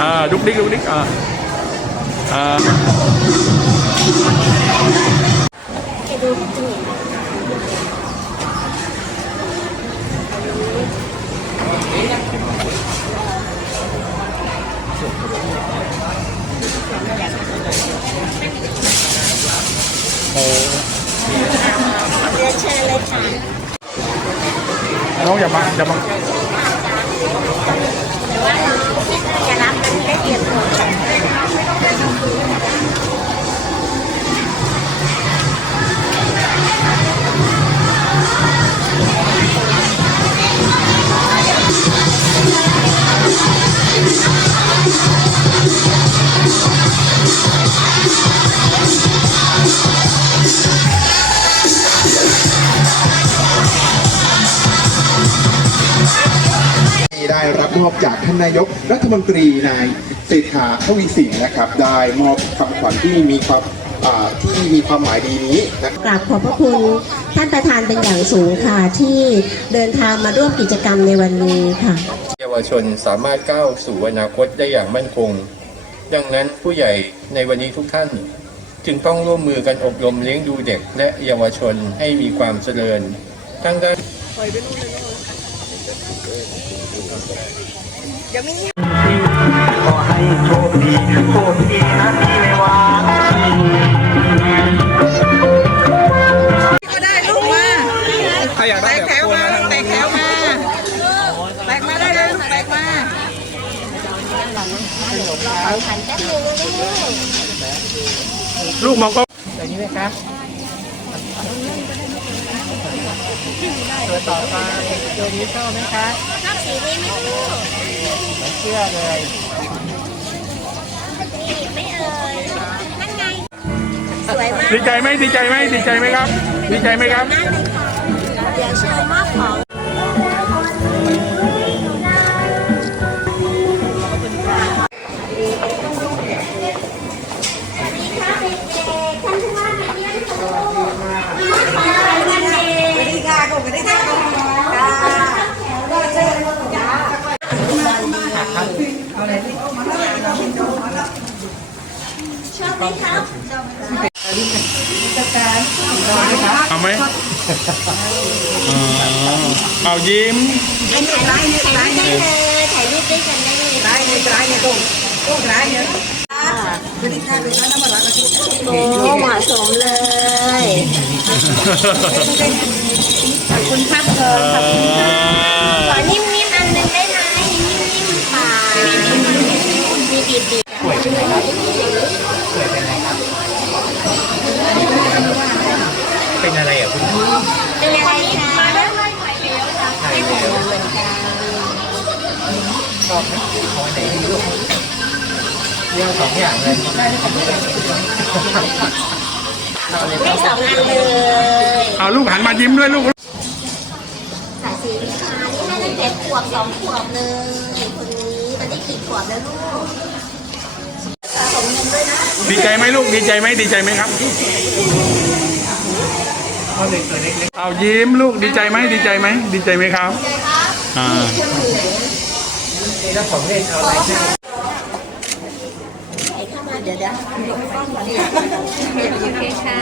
อ่าดุกดิกดุกดิกอ่าอ่ อบจากท่านนายกรัฐมนตรีนายเศรษฐาทวีสินนะครับ ได้มอบคำขวัญที่มีความอ่าที่มีความหมายดีนี้นะครับกราบขอบพระคุณท่านประธานเป็นอย่างสูงค่ะ ที่เดินทางมาร่วมกิจกรรมในวันนี้ค่ะ เยาวชนสามารถก้าวสู่อนาคตได้อย่างมั่นคง ดังนั้นผู้ใหญ่ในวันนี้ทุกท่าน จึงต้องร่วมมือกันอบรมเลี้ยงดูเด็กและเยาวชนให้มีความเจริญ ทั้งด้าน ขอให้โชคดีโชคดีนะพี่ไม่ว่าก็ได้ลูกมาแตกแถวมาแตกแถวมาแตกมาได้เลยลูกแตกมาลูกมองก็แบบนี้ไหมครับ ตัวต่อไปตัวนี้ชอบไหมคะชอบสีนี้ไหมลูกไม่เชื่อเลยนี่ไม่เอ่ยนั่นไงสวยมากดีใจไหมดีใจไหมดีใจไหมครับ ดีใจไหมครับ ชอบไหมครับเอาไหมอ๋อเอายิ้มถ่ายรูปได้เลยถ่ายรูปด้วยกันได้เลยร้ายเนี่ยร้ายเนี่ยตุ้งตุ้งร้ายเนี่ยโอ้เหมาะสมเลยขอบคุณครับเธอขอบคุณค่ะข เป็นอะไรอะคุณเป็นอะไรคะชอบไหมขออันไหนดีลูกเรื่องสองอย่างเลยไม่สองอันเลยเอาลูกหันมายิ้มด้วยลูกสายสีวิชานี่ให้ตั้งแต่ขวบสองขวบเลยคนนี้ตอนนี้กี่ขวบแล้วลูกสะสมเงินด้วยนะดีใจไหมลูกดีใจไหมดีใจไหมครับ เอายิ้มลูกดีใจไหมดีใจไหมดีใจไหมครับอ่านี่ถ้าของเล่นเอาอะไรใช่ไอ้เข้ามาเดี๋ยวเดี๋ยวโอเคค่ะเอานะคะโอเคค่ะ